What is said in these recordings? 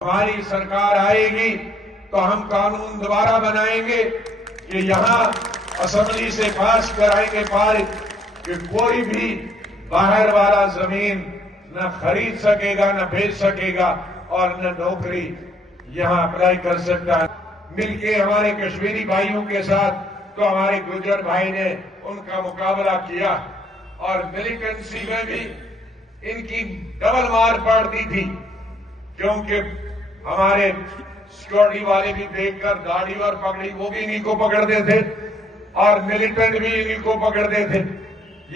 ہماری سرکار آئے گی تو ہم قانون دوبارہ بنائیں گے کہ یہاں اسمبلی سے پاس کرائیں گے پارٹ کہ کوئی بھی باہر والا زمین نہ خرید سکے گا نہ بیچ سکے گا اور نہ نوکری یہاں اپلائی کر سکتا ہے۔ مل کے ہمارے کشمیری بھائیوں کے ساتھ تو ہمارے گجر بھائی نے ان کا مقابلہ کیا اور ملیٹنسی میں بھی ان کی ڈبل مار پڑتی تھی، کیونکہ ہمارے سیکورٹی والے بھی دیکھ کر داڑھی اور پگڑی وہ بھی انہی کو پکڑتے تھے اور ملیٹنٹ بھی انہی کو پکڑتے تھے۔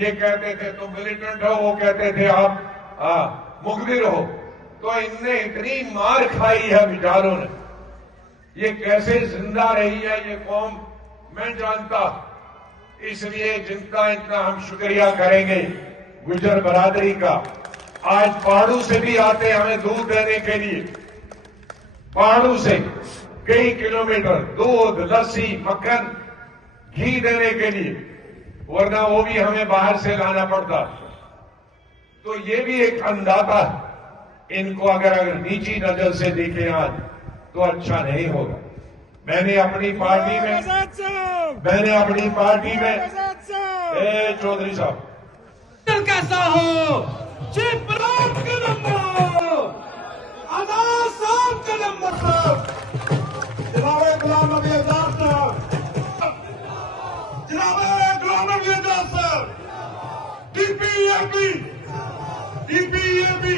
یہ کہتے تھے تم ملیٹنٹ ہو، وہ کہتے تھے آپ مخبر ہو۔ تو ان نے اتنی مار کھائی ہے بیچاروں نے، یہ کیسے زندہ رہی ہے یہ قوم میں جانتا۔ اس لیے جن کا اتنا ہم شکریہ کریں گے گجر برادری کا۔ آج پہاڑوں سے بھی آتے ہمیں دودھ دینے کے لیے، پہاڑوں سے کئی کلومیٹر دودھ، لسی، مکھن، گھی دینے کے لیے، ورنہ وہ بھی ہمیں باہر سے لانا پڑتا۔ تو یہ بھی ایک اندازہ ہے۔ ان کو اگر نیچی نظر سے دیکھیں آج تو اچھا نہیں ہوگا۔ میں نے اپنی پارٹی میں چودھری صاحب کیسا ہو چیف براؤن کا نمبر آزاد صاحب کا نمبر جناب غلام نبی آزاد صاحب، جناب Ghulam Nabi Azad Sahib, D P A B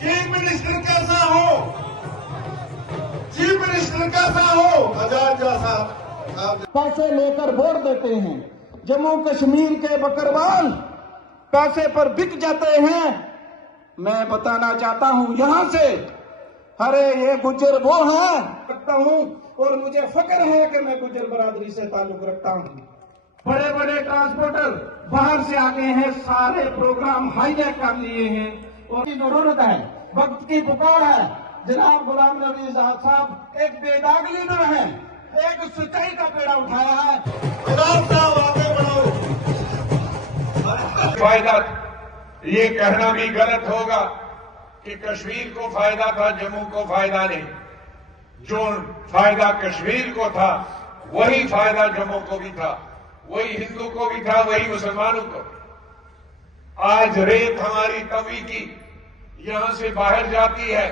chief minister کیسا ہو، چیف منسٹر کیسا ہو آزاد صاحب، پیسے لے کر ووٹ دیتے ہیں۔ جموں کشمیر کے بکروال پیسے پر بک جاتے ہیں۔ میں بتانا چاہتا ہوں یہاں سے، ارے یہ گجر وہ ہیں رکھتا ہوں اور مجھے فخر ہے کہ میں گجر برادری سے تعلق رکھتا ہوں۔ بڑے بڑے ٹرانسپورٹر باہر سے آتے ہیں، سارے پروگرام ہائی جیک کر لیے ہیں اور کی ضرورت ہے، وقت کی پکار ہے۔ جناب غلام نبی آزاد صاحب ایک بے داغ لیڈر ہیں، ایک سچائی کا بیڑا اٹھایا ہے۔ آزاد صاحب آگے بڑھو۔ فائدہ یہ کہنا بھی غلط ہوگا کہ کشمیر کو فائدہ تھا، جموں کو فائدہ نہیں۔ جو فائدہ کشمیر کو تھا وہی فائدہ جموں کو بھی تھا، وہی ہندو کو بھی تھا، وہی مسلمانوں کو۔ آج ریت ہماری توی کی یہاں سے باہر جاتی ہے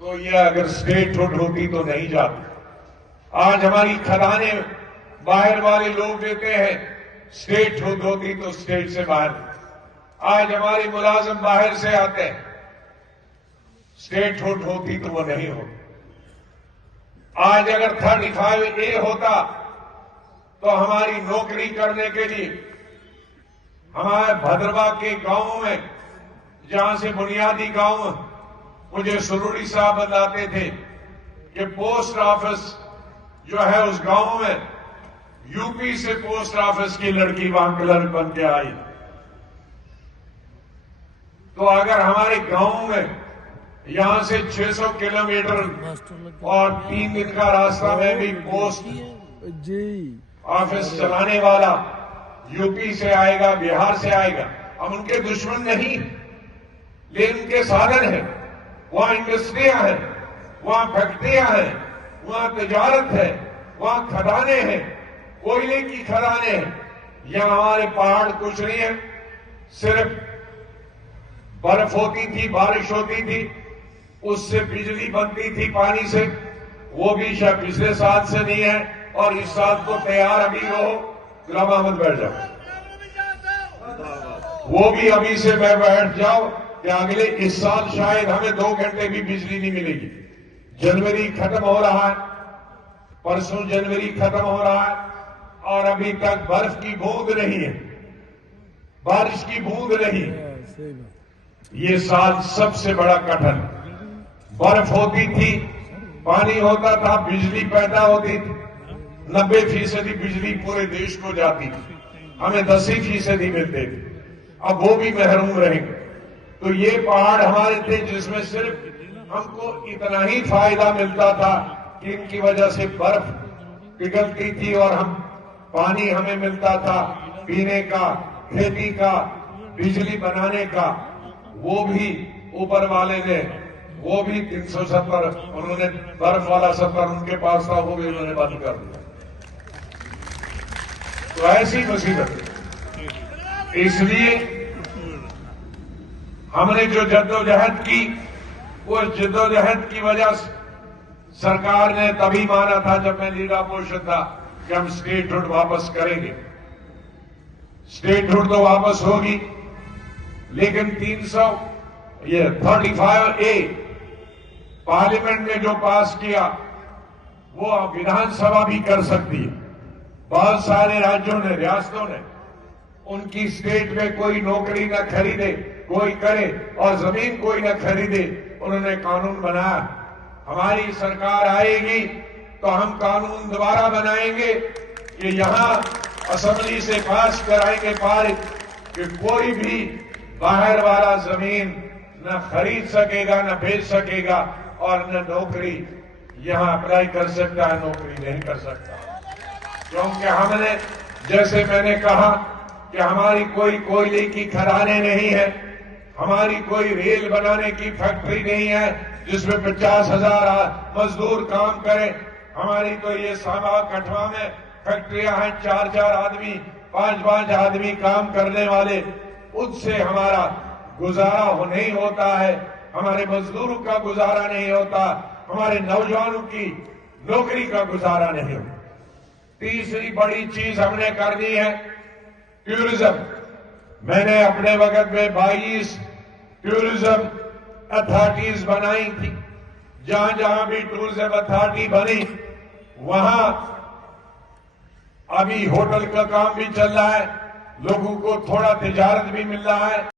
تو یہ اگر اسٹیٹ ہوڈ ہوتی تو نہیں جاتی۔ آج ہماری کھدانیں باہر والے لوگ دیتے ہیں، اسٹیٹ ہوڈ ہوتی تو اسٹیٹ سے باہر۔ آج ہمارے ملازم باہر سے آتے ہیں، اسٹیٹ ہوڈ ہوتی تو وہ نہیں ہوتی۔ آج اگر 35A ہوتا تو ہماری نوکری کرنے کے لیے ہمارے بھدروا کے گاؤں میں، جہاں سے بنیادی گاؤں مجھے سروڑی صاحب بتاتے تھے کہ پوسٹ آفس جو ہے اس گاؤں میں، یو پی سے پوسٹ آفس کی لڑکی وہاں کلرک بن کے آئی۔ تو اگر ہمارے گاؤں میں یہاں سے 600 کلومیٹر اور 3 دن کا راستہ میں بھی پوسٹ آفس چلانے والا یو پی سے آئے گا، بہار سے آئے گا، ہم ان کے دشمن نہیں، لیکن ان کے سادھن ہیں۔ وہاں انڈسٹریاں ہیں، وہاں فیکٹریاں ہیں، وہاں تجارت ہے، وہاں کھدانیں ہیں، کوئلے کی کھدانیں ہیں۔ یہاں ہمارے پہاڑ کچھ نہیں ہے، صرف برف ہوتی تھی، بارش ہوتی تھی، اس سے بجلی بنتی تھی پانی سے، وہ بھی شاید پچھلے سال سے نہیں ہے اور اس سال تو تیار ابھی رہو۔ غلام احمد بیٹھ جاؤ، وہ بھی ابھی سے میں بیٹھ جاؤ کہ اگلے اس سال شاید ہمیں 2 گھنٹے بھی بجلی نہیں ملے گی۔ جنوری ختم ہو رہا ہے، پرسوں جنوری ختم ہو رہا ہے اور ابھی تک برف کی بوند نہیں ہے، بارش کی بوند نہیں۔ یہ سال سب سے بڑا کٹھن۔ برف ہوتی تھی، پانی ہوتا تھا، بجلی پیدا ہوتی تھی، 90% بجلی پورے دیش کو جاتی تھی، ہمیں 10% ہی ملتے تھے، اب وہ بھی محروم رہیں گے۔ تو یہ پہاڑ ہمارے تھے جس میں صرف ہم کو اتنا ہی فائدہ ملتا تھا کہ ان کی وجہ سے برف پگھلتی تھی اور پانی ہمیں ملتا تھا پینے کا، کھیتی کا، بجلی بنانے کا۔ وہ بھی اوپر والے نے وہ بھی 370 انہوں نے برف والا سفر ان کے پاس تھا، وہ بھی انہوں نے بند کر دیا۔ تو ایسی مصیبت، اس لیے ہم نے جو جدوجہد کی، اس جدوجہد کی وجہ سے سرکار نے تبھی مانا تھا جب میں لیڈر اپوزیشن تھا کہ ہم اسٹیٹ ہوڈ واپس کریں گے۔ اسٹیٹ ہوڈ تو واپس ہوگی، لیکن 35A پارلیمنٹ نے جو پاس کیا وہ ودھان سبھا بھی کر سکتی ہے۔ بہت سارے راجیوں نے، ریاستوں نے ان کی اسٹیٹ میں کوئی نوکری نہ خریدے، کوئی کرے اور زمین کوئی نہ خریدے، انہوں نے قانون بنایا۔ ہماری سرکار آئے گی تو ہم قانون دوبارہ بنائیں گے کہ یہاں اسمبلی سے پاس کرائیں گے پارٹ کہ کوئی بھی باہر والا زمین نہ خرید سکے گا، نہ بیچ سکے گا، اور نہ نوکری یہاں اپلائی کر سکتا ہے، نوکری نہیں کر سکتا۔ کیونکہ ہم نے، جیسے میں نے کہا کہ ہماری کوئی کوئلے کی کھدانیں نہیں ہے، ہماری کوئی ریل بنانے کی فیکٹری نہیں ہے جس میں 50,000 مزدور کام کریں۔ ہماری تو یہ سانبا کٹھوا میں فیکٹریاں ہیں، 4 آدمی، 5 آدمی کام کرنے والے، ان سے ہمارا گزارا نہیں ہوتا ہے، ہمارے مزدوروں کا گزارا نہیں ہوتا، ہمارے نوجوانوں کی نوکری کا گزارا نہیں ہوتا۔ تیسری بڑی چیز ہم نے کر دی ہے ٹورزم۔ میں نے اپنے وقت میں 22 ٹورزم اتھارٹیز بنائی تھی۔ جہاں جہاں بھی ٹورزم اتھارٹی بنی وہاں ابھی ہوٹل کا کام بھی چل رہا ہے، لوگوں کو تھوڑا تجارت بھی مل رہا ہے۔